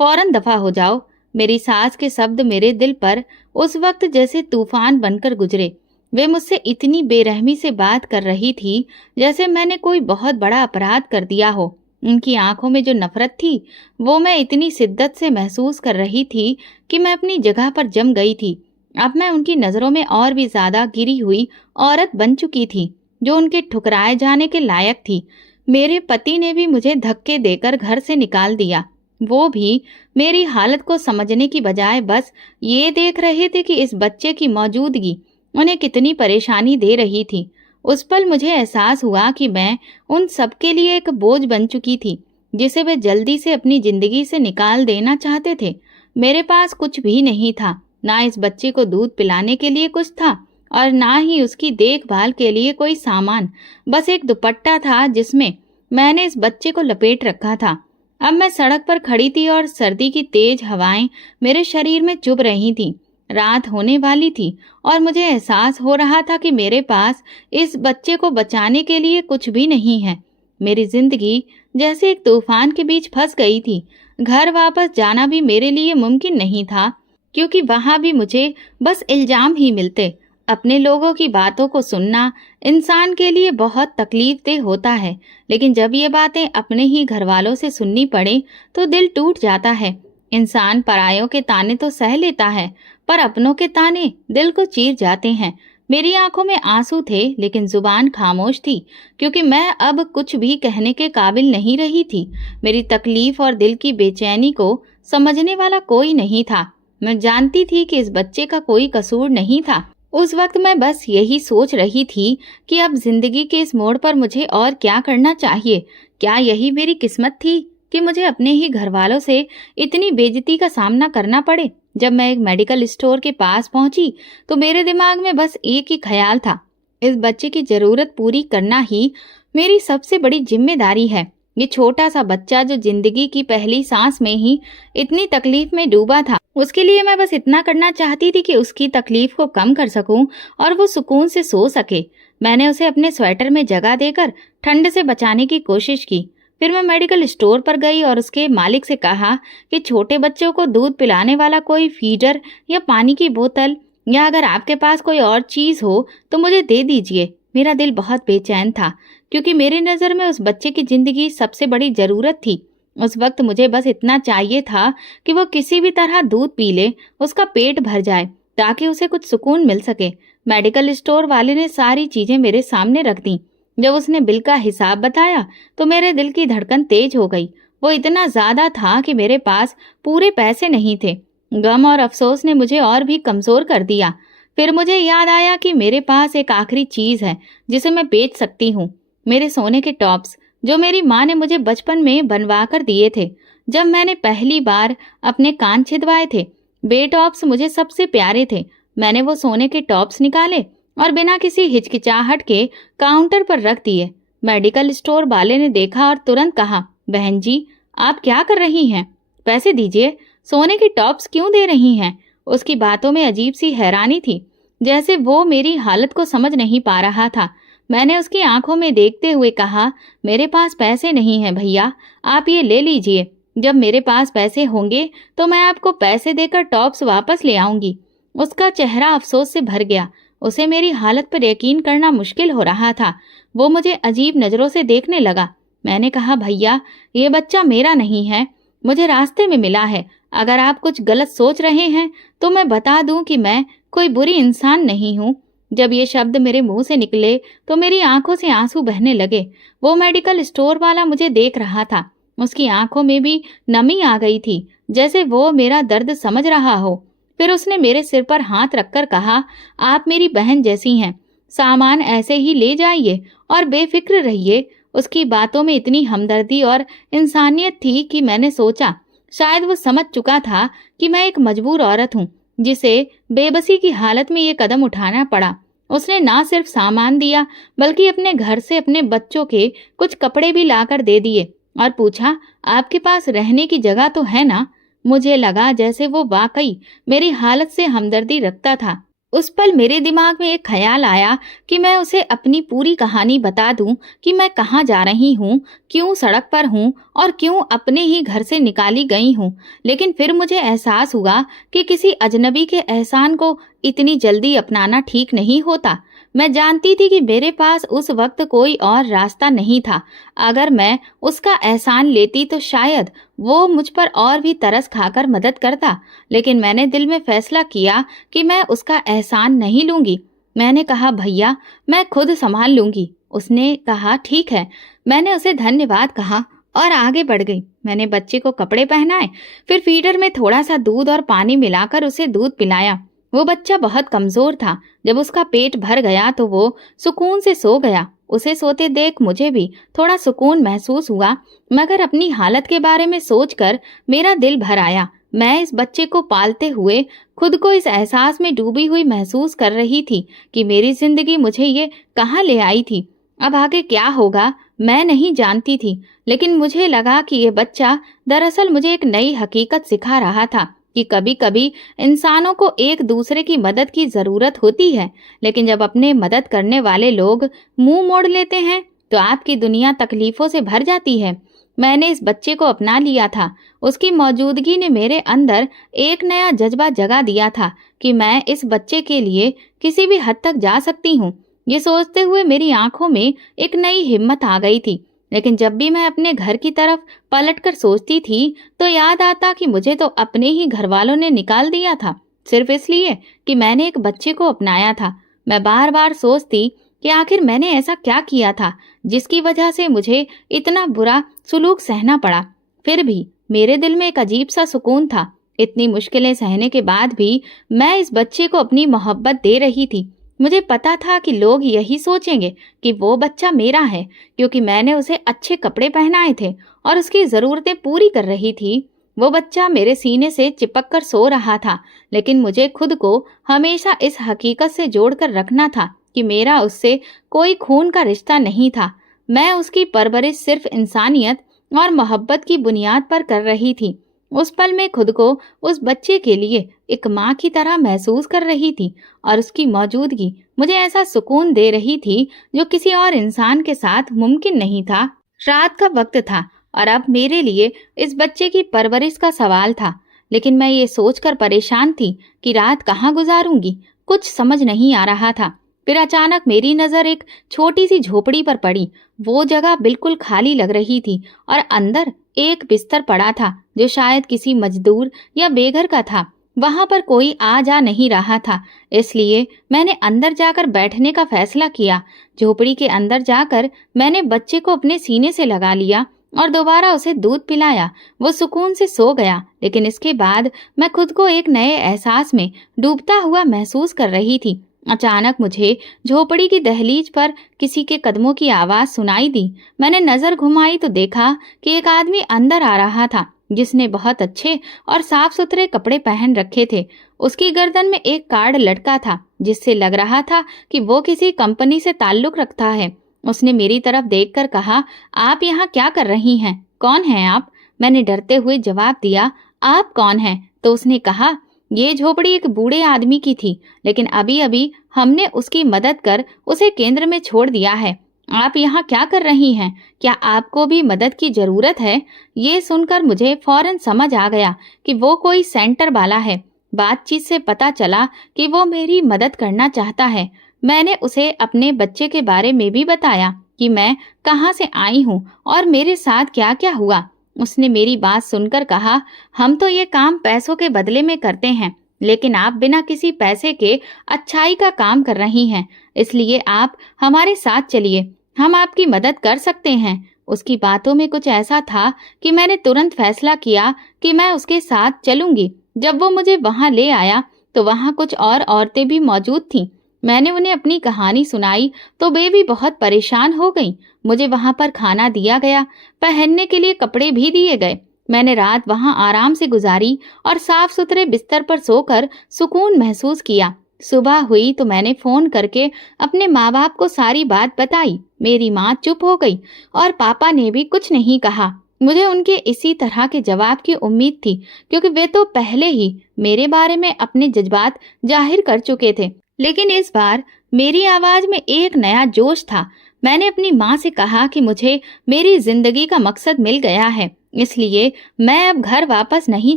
फौरन दफा हो जाओ। मेरी सास के शब्द मेरे दिल पर उस वक्त जैसे तूफान बनकर गुजरे। वे मुझसे इतनी बेरहमी से बात कर रही थी जैसे मैंने कोई बहुत बड़ा अपराध कर दिया हो। उनकी आंखों में जो नफरत थी वो मैं इतनी शिद्दत से महसूस कर रही थी कि मैं अपनी जगह पर जम गई थी। अब मैं उनकी नजरों में और भी ज्यादा गिरी हुई औरत बन चुकी थी, जो उनके ठुकराए जाने के लायक थी। मेरे पति ने भी मुझे धक्के देकर घर से निकाल दिया। वो भी मेरी हालत को समझने की बजाय बस ये देख रहे थे कि इस बच्चे की मौजूदगी उन्हें कितनी परेशानी दे रही थी। उस पल मुझे एहसास हुआ कि मैं उन सबके लिए एक बोझ बन चुकी थी, जिसे वे जल्दी से अपनी जिंदगी से निकाल देना चाहते थे। मेरे पास कुछ भी नहीं था, ना इस बच्चे को दूध पिलाने के लिए कुछ था और ना ही उसकी देखभाल के लिए कोई सामान। बस एक दुपट्टा था जिसमें मैंने इस बच्चे को लपेट रखा था। अब मैं सड़क पर खड़ी थी और सर्दी की तेज हवाएं मेरे शरीर में चुभ रही थीं। रात होने वाली थी और मुझे एहसास हो रहा था कि मेरे पास इस बच्चे को बचाने के लिए कुछ भी नहीं है। मेरी जिंदगी जैसे एक तूफान के बीच फंस गई थी। घर वापस जाना भी मेरे लिए मुमकिन नहीं था, क्योंकि वहां भी मुझे बस इल्जाम ही मिलते। अपने लोगों की बातों को सुनना इंसान के लिए बहुत तकलीफदेह होता है, लेकिन जब ये बातें अपने ही घर वालों से सुननी पड़े तो दिल टूट जाता है। इंसान परायों के ताने तो सह लेता है, पर अपनों के ताने दिल को चीर जाते हैं। मेरी आंखों में आंसू थे, लेकिन जुबान खामोश थी, क्योंकि मैं अब कुछ भी कहने के काबिल नहीं रही थी। मेरी तकलीफ और दिल की बेचैनी को समझने वाला कोई नहीं था। मैं जानती थी कि इस बच्चे का कोई कसूर नहीं था। उस वक्त मैं बस यही सोच रही थी कि अब जिंदगी के इस मोड़ पर मुझे और क्या करना चाहिए। क्या यही मेरी किस्मत थी कि मुझे अपने ही घर वालों से इतनी बेइज्जती का सामना करना पड़े? जब मैं एक मेडिकल स्टोर के पास पहुंची तो मेरे दिमाग में बस एक ही ख्याल था, इस बच्चे की जरूरत पूरी करना ही मेरी सबसे बड़ी जिम्मेदारी है। ये छोटा सा बच्चा जो जिंदगी की पहली सांस में ही इतनी तकलीफ में डूबा था, उसके लिए मैं बस इतना करना चाहती थी कि उसकी तकलीफ को कम कर सकूं और वो सुकून से सो सके। मैंने उसे अपने स्वेटर में जगह देकर ठंड से बचाने की कोशिश की। फिर मैं मेडिकल स्टोर पर गई और उसके मालिक से कहा कि छोटे बच्चों को दूध पिलाने वाला कोई फीडर या पानी की बोतल या अगर आपके पास कोई और चीज हो तो मुझे दे दीजिए। मेरा दिल बहुत बेचैन था, क्योंकि मेरी नज़र में उस बच्चे की जिंदगी सबसे बड़ी जरूरत थी। उस वक्त मुझे बस इतना चाहिए था कि वो किसी भी तरह दूध पी ले, उसका पेट भर जाए, ताकि उसे कुछ सुकून मिल सके। मेडिकल स्टोर वाले ने सारी चीजें मेरे सामने रख दी। जब उसने बिल का हिसाब बताया तो मेरे दिल की धड़कन तेज हो गई। वो इतना ज्यादा था कि मेरे पास पूरे पैसे नहीं थे। गम और अफसोस ने मुझे और भी कमजोर कर दिया। फिर मुझे याद आया कि मेरे पास एक आखिरी चीज है जिसे मैं बेच सकती हूँ, मेरे सोने के टॉप्स, जो मेरी माँ ने मुझे बचपन में बनवा कर दिए थे जब मैंने पहली बार अपने कान छिदवाए थे। वे टॉप्स मुझे सबसे प्यारे थे। मैंने वो सोने के टॉप्स निकाले और बिना किसी हिचकिचाहट के काउंटर पर रख दिए। मेडिकल स्टोर वाले ने देखा और तुरंत कहा, बहन जी आप क्या कर रही हैं? पैसे दीजिए, सोने के टॉप्स क्यों दे रही हैं? उसकी बातों में अजीब सी हैरानी थी, जैसे वो मेरी हालत को समझ नहीं पा रहा था। मैंने उसकी आंखों में देखते हुए कहा, मेरे पास पैसे नहीं हैं भैया, आप ये ले लीजिए। जब मेरे पास पैसे होंगे तो मैं आपको पैसे देकर टॉप्स वापस ले आऊंगी। उसका चेहरा अफसोस से भर गया। उसे मेरी हालत पर यकीन करना मुश्किल हो रहा था। वो मुझे अजीब नजरों से देखने लगा। मैंने कहा, भैया ये बच्चा मेरा नहीं है, मुझे रास्ते में मिला है। अगर आप कुछ गलत सोच रहे हैं तो मैं बता दूं कि मैं कोई बुरी इंसान नहीं हूँ। जब ये शब्द मेरे मुंह से निकले तो मेरी आंखों से आंसू बहने लगे। वो मेडिकल स्टोर वाला मुझे देख रहा था। उसकी आंखों में भी नमी आ गई थी, जैसे वो मेरा दर्द समझ रहा हो। फिर उसने मेरे सिर पर हाथ रखकर कहा, आप मेरी बहन जैसी हैं, सामान ऐसे ही ले जाइए और बेफिक्र रहिए। उसकी बातों में इतनी हमदर्दी और इंसानियत थी कि मैंने सोचा शायद वो समझ चुका था कि मैं एक मजबूर औरत हूँ, जिसे बेबसी की हालत में ये कदम उठाना पड़ा। उसने ना सिर्फ सामान दिया बल्कि अपने घर से अपने बच्चों के कुछ कपड़े भी लाकर दे दिए और पूछा, आपके पास रहने की जगह तो है ना? मुझे लगा जैसे वो वाकई मेरी हालत से हमदर्दी रखता था। उस पल मेरे दिमाग में एक ख्याल आया कि मैं उसे अपनी पूरी कहानी बता दूं कि मैं कहाँ जा रही हूँ, क्यों सड़क पर हूँ और क्यों अपने ही घर से निकाली गई हूँ। लेकिन फिर मुझे एहसास हुआ कि किसी अजनबी के एहसान को इतनी जल्दी अपनाना ठीक नहीं होता। मैं जानती थी कि मेरे पास उस वक्त कोई और रास्ता नहीं था। अगर मैं उसका एहसान लेती तो शायद वो मुझ पर और भी तरस खाकर मदद करता। लेकिन मैंने दिल में फैसला किया कि मैं उसका एहसान नहीं लूंगी। मैंने कहा, भैया मैं खुद संभाल लूंगी। उसने कहा, ठीक है। मैंने उसे धन्यवाद कहा और आगे बढ़ गई। मैंने बच्चे को कपड़े पहनाए, फिर फीडर में थोड़ा सा दूध और पानी मिलाकर उसे दूध पिलाया। वो बच्चा बहुत कमजोर था। जब उसका पेट भर गया तो वो सुकून से सो गया। उसे सोते देख मुझे भी थोड़ा सुकून महसूस हुआ, मगर अपनी हालत के बारे में सोचकर मेरा दिल भर आया। मैं इस बच्चे को पालते हुए खुद को इस एहसास में डूबी हुई महसूस कर रही थी कि मेरी जिंदगी मुझे ये कहाँ ले आई थी। अब आगे क्या होगा मैं नहीं जानती थी, लेकिन मुझे लगा कि ये बच्चा दरअसल मुझे एक नई हकीकत सिखा रहा था कि कभी कभी इंसानों को एक दूसरे की मदद की जरूरत होती है, लेकिन जब अपने मदद करने वाले लोग मुंह मोड़ लेते हैं तो आपकी दुनिया तकलीफों से भर जाती है। मैंने इस बच्चे को अपना लिया था। उसकी मौजूदगी ने मेरे अंदर एक नया जज्बा जगा दिया था कि मैं इस बच्चे के लिए किसी भी हद तक जा सकती हूँ। ये सोचते हुए मेरी आंखों में एक नई हिम्मत आ गई थी। लेकिन जब भी मैं अपने घर की तरफ पलटकर सोचती थी तो याद आता कि मुझे तो अपने ही घर वालों ने निकाल दिया था, सिर्फ इसलिए कि मैंने एक बच्चे को अपनाया था। मैं बार बार सोचती कि आखिर मैंने ऐसा क्या किया था जिसकी वजह से मुझे इतना बुरा सुलूक सहना पड़ा। फिर भी मेरे दिल में एक अजीब सा सुकून था। इतनी मुश्किलें सहने के बाद भी मैं इस बच्चे को अपनी मोहब्बत दे रही थी। मुझे पता था कि लोग यही सोचेंगे कि वो बच्चा मेरा है, क्योंकि मैंने उसे अच्छे कपड़े पहनाए थे और उसकी ज़रूरतें पूरी कर रही थी। वो बच्चा मेरे सीने से चिपक कर सो रहा था, लेकिन मुझे खुद को हमेशा इस हकीकत से जोड़कर रखना था कि मेरा उससे कोई खून का रिश्ता नहीं था। मैं उसकी परवरिश सिर्फ इंसानियत और मोहब्बत की बुनियाद पर कर रही थी। उस पल में खुद को उस बच्चे के लिए एक माँ की तरह महसूस कर रही थी और उसकी मौजूदगी मुझे ऐसा सुकून दे रही थी जो किसी और इंसान के साथ मुमकिन नहीं था। रात का वक्त था और अब मेरे लिए इस बच्चे की परवरिश का सवाल था। लेकिन मैं ये सोचकर परेशान थी कि रात कहाँ गुजारूंगी, कुछ समझ नहीं आ रहा था। फिर अचानक मेरी नज़र एक छोटी सी झोपड़ी पर पड़ी। वो जगह बिल्कुल खाली लग रही थी और अंदर एक बिस्तर पड़ा था जो शायद किसी मजदूर या बेघर का था। वहां पर कोई आ जा नहीं रहा था, इसलिए मैंने अंदर जाकर बैठने का फैसला किया। झोपड़ी के अंदर जाकर मैंने बच्चे को अपने सीने से लगा लिया और दोबारा उसे दूध पिलाया। वो सुकून से सो गया, लेकिन इसके बाद मैं खुद को एक नए एहसास में डूबता हुआ महसूस कर रही थी। अचानक मुझे झोपड़ी की दहलीज पर किसी के कदमों की आवाज सुनाई दी। मैंने नजर घुमाई तो देखा कि एक आदमी अंदर आ रहा था जिसने बहुत अच्छे और साफ सुथरे कपड़े पहन रखे थे। उसकी गर्दन में एक कार्ड लटका था जिससे लग रहा था कि वो किसी कंपनी से ताल्लुक रखता है। उसने मेरी तरफ देखकर कहा, आप यहाँ क्या कर रही हैं? कौन हैं आप? मैंने डरते हुए जवाब दिया, आप कौन हैं? तो उसने कहा, ये झोपड़ी एक बूढ़े आदमी की थी, लेकिन अभी अभी हमने उसकी मदद कर उसे केंद्र में छोड़ दिया है। आप यहाँ क्या कर रही हैं? क्या आपको भी मदद की जरूरत है? ये सुनकर मुझे फौरन समझ आ गया कि वो कोई सेंटर वाला है। बातचीत से पता चला कि वो मेरी मदद करना चाहता है। मैंने उसे अपने बच्चे के बारे में भी बताया कि मैं कहाँ से आई हूँ और मेरे साथ क्या क्या हुआ। उसने मेरी बात सुनकर कहा, हम तो ये काम पैसों के बदले में करते हैं, लेकिन आप बिना किसी पैसे के अच्छाई का काम कर रही हैं, इसलिए आप हमारे साथ चलिए, हम आपकी मदद कर सकते हैं। उसकी बातों में कुछ ऐसा था कि मैंने तुरंत फैसला किया कि मैं उसके साथ चलूंगी। जब वो मुझे वहां ले आया तो वहां कुछ और औरतें भी मौजूद थीं। मैंने उन्हें अपनी कहानी सुनाई तो वे भी बहुत परेशान हो गईं। मुझे वहां पर खाना दिया गया, पहनने के लिए कपड़े भी दिए गए। मैंने रात वहां आराम से गुजारी और साफ सुथरे बिस्तर पर सोकर सुकून महसूस किया। सुबह हुई तो मैंने फोन करके अपने माँ बाप को सारी बात बताई। मेरी माँ चुप हो गई और पापा ने भी कुछ नहीं कहा। मुझे उनके इसी तरह के जवाब की उम्मीद थी, क्योंकि वे तो पहले ही मेरे बारे में अपने जज्बात जाहिर कर चुके थे। लेकिन इस बार मेरी आवाज में एक नया जोश था। मैंने अपनी माँ से कहा कि मुझे मेरी जिंदगी का मकसद मिल गया है, इसलिए मैं अब घर वापस नहीं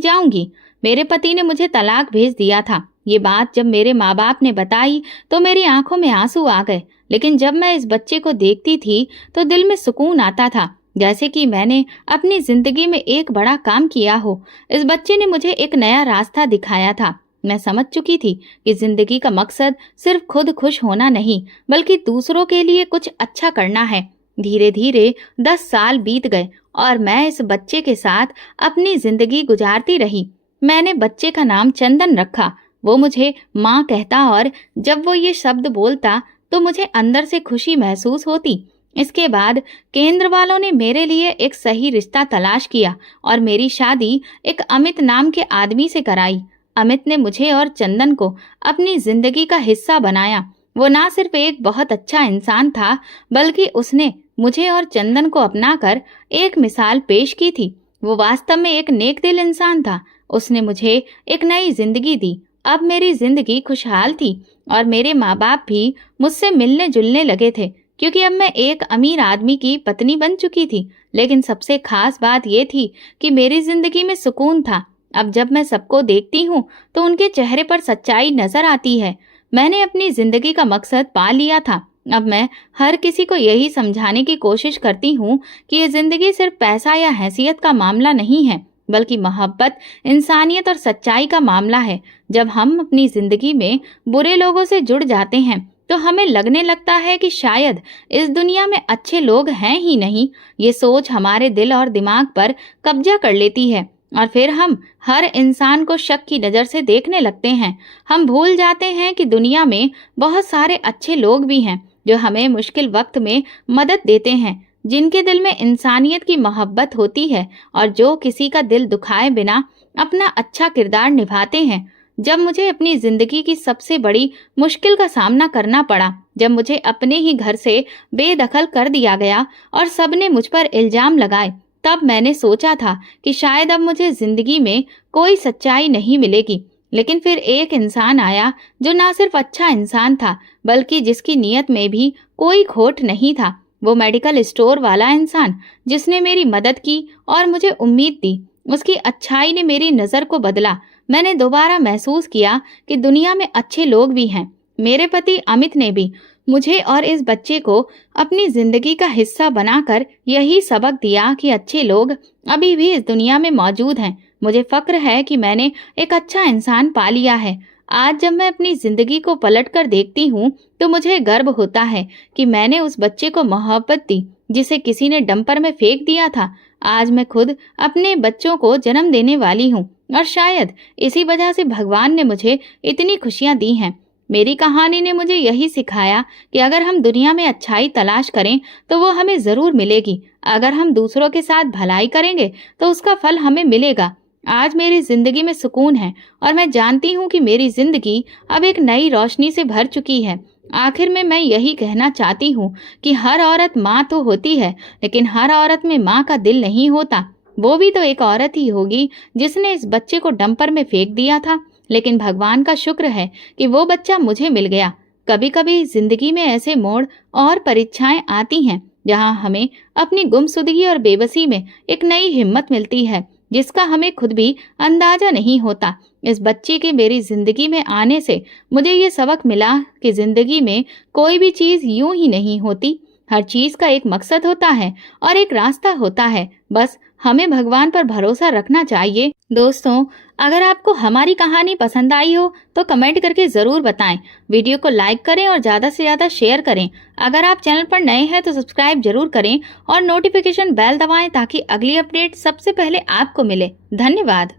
जाऊंगी। मेरे पति ने मुझे तलाक भेज दिया था। ये बात जब मेरे माँ बाप ने बताई तो मेरी आंखों में आंसू आ गए। लेकिन जब मैं इस बच्चे को देखती थी तो दिल में सुकून आता था, जैसे कि मैंने अपनी जिंदगी में एक बड़ा काम किया हो। इस बच्चे ने मुझे एक नया रास्ता दिखाया था। मैं समझ चुकी थी कि जिंदगी का मकसद सिर्फ खुद खुश होना नहीं, बल्कि दूसरों के लिए कुछ अच्छा करना है। धीरे धीरे 10 साल बीत गए और मैं इस बच्चे के साथ अपनी जिंदगी गुजारती रही। मैंने बच्चे का नाम चंदन रखा। वो मुझे माँ कहता और जब वो ये शब्द बोलता तो मुझे अंदर से खुशी महसूस होती। इसके बाद केंद्र वालों ने मेरे लिए एक सही रिश्ता तलाश किया और मेरी शादी एक अमित नाम के आदमी से कराई। अमित ने मुझे और चंदन को अपनी जिंदगी का हिस्सा बनाया। वो ना सिर्फ एक बहुत अच्छा इंसान था, बल्कि उसने मुझे और चंदन को अपनाकर एक मिसाल पेश की थी। वो वास्तव में एक नेक दिल इंसान था। उसने मुझे एक नई जिंदगी दी। अब मेरी जिंदगी खुशहाल थी और मेरे माँ बाप भी मुझसे मिलने जुलने लगे थे, क्योंकि अब मैं एक अमीर आदमी की पत्नी बन चुकी थी। लेकिन सबसे खास बात यह थी कि मेरी जिंदगी में सुकून था। अब जब मैं सबको देखती हूँ तो उनके चेहरे पर सच्चाई नजर आती है। मैंने अपनी जिंदगी का मकसद पा लिया था। अब मैं हर किसी को यही समझाने की कोशिश करती हूँ कि ये जिंदगी सिर्फ पैसा या हैसियत का मामला नहीं है, बल्कि मोहब्बत, इंसानियत और सच्चाई का मामला है। जब हम अपनी जिंदगी में बुरे लोगों से जुड़ जाते हैं तो हमें लगने लगता है कि शायद इस दुनिया में अच्छे लोग हैं ही नहीं। ये सोच हमारे दिल और दिमाग पर कब्जा कर लेती है और फिर हम हर इंसान को शक की नज़र से देखने लगते हैं। हम भूल जाते हैं कि दुनिया में बहुत सारे अच्छे लोग भी हैं जो हमें मुश्किल वक्त में मदद देते हैं, जिनके दिल में इंसानियत की मोहब्बत होती है और जो किसी का दिल दुखाए बिना अपना अच्छा किरदार निभाते हैं। जब मुझे अपनी जिंदगी की सबसे बड़ी मुश्किल का सामना करना पड़ा, जब मुझे अपने ही घर से बेदखल कर दिया गया और सबने मुझ पर इल्जाम लगाए, तब मैंने सोचा था कि शायद अब मुझे जिंदगी में कोई सच्चाई नहीं मिलेगी। लेकिन फिर एक इंसान आया जो ना सिर्फ अच्छा इंसान था, बल्कि जिसकी नीयत में भी कोई खोट नहीं था। वो मेडिकल स्टोर वाला इंसान जिसने मेरी मदद की और मुझे उम्मीद दी। उसकी अच्छाई ने मेरी नज़र को बदला। मैंने दोबारा महसूस किया कि दुनिया में अच्छे लोग भी हैं। मेरे पति अमित ने भी मुझे और इस बच्चे को अपनी जिंदगी का हिस्सा बनाकर यही सबक दिया कि अच्छे लोग अभी भी इस दुनिया में मौजूद हैं। मुझे फक्र है कि मैंने एक अच्छा इंसान पा लिया है। आज जब मैं अपनी जिंदगी को पलट कर देखती हूँ तो मुझे गर्व होता है कि मैंने उस बच्चे को मोहब्बत दी जिसे किसी ने डंपर में फेंक दिया था। आज मैं खुद अपने बच्चों को जन्म देने वाली हूँ और शायद इसी वजह से भगवान ने मुझे इतनी खुशियाँ दी हैं। मेरी कहानी ने मुझे यही सिखाया कि अगर हम दुनिया में अच्छाई तलाश करें तो वो हमें ज़रूर मिलेगी। अगर हम दूसरों के साथ भलाई करेंगे तो उसका फल हमें मिलेगा। आज मेरी जिंदगी में सुकून है और मैं जानती हूँ कि मेरी जिंदगी अब एक नई रोशनी से भर चुकी है। आखिर में मैं यही कहना चाहती हूँ कि हर औरत माँ तो होती है, लेकिन हर औरत में माँ का दिल नहीं होता। वो भी तो एक औरत ही होगी जिसने इस बच्चे को डंपर में फेंक दिया था, लेकिन भगवान का शुक्र है कि वो बच्चा मुझे मिल गया। कभी कभी जिंदगी में ऐसे मोड़ और परीक्षाएं आती हैं जहां हमें अपनी गुमसुदगी और बेबसी में एक नई हिम्मत मिलती है जिसका हमें खुद भी अंदाजा नहीं होता। इस बच्चे के मेरी जिंदगी में आने से मुझे ये सबक मिला कि जिंदगी में कोई भी चीज़ यूं ही नहीं होती। हर चीज़ का एक मकसद होता है और एक रास्ता होता है। बस हमें भगवान पर भरोसा रखना चाहिए। दोस्तों, अगर आपको हमारी कहानी पसंद आई हो तो कमेंट करके ज़रूर बताएं। वीडियो को लाइक करें और ज़्यादा से ज़्यादा शेयर करें। अगर आप चैनल पर नए हैं तो सब्सक्राइब जरूर करें और नोटिफिकेशन बेल दबाएं ताकि अगली अपडेट सबसे पहले आपको मिले। धन्यवाद।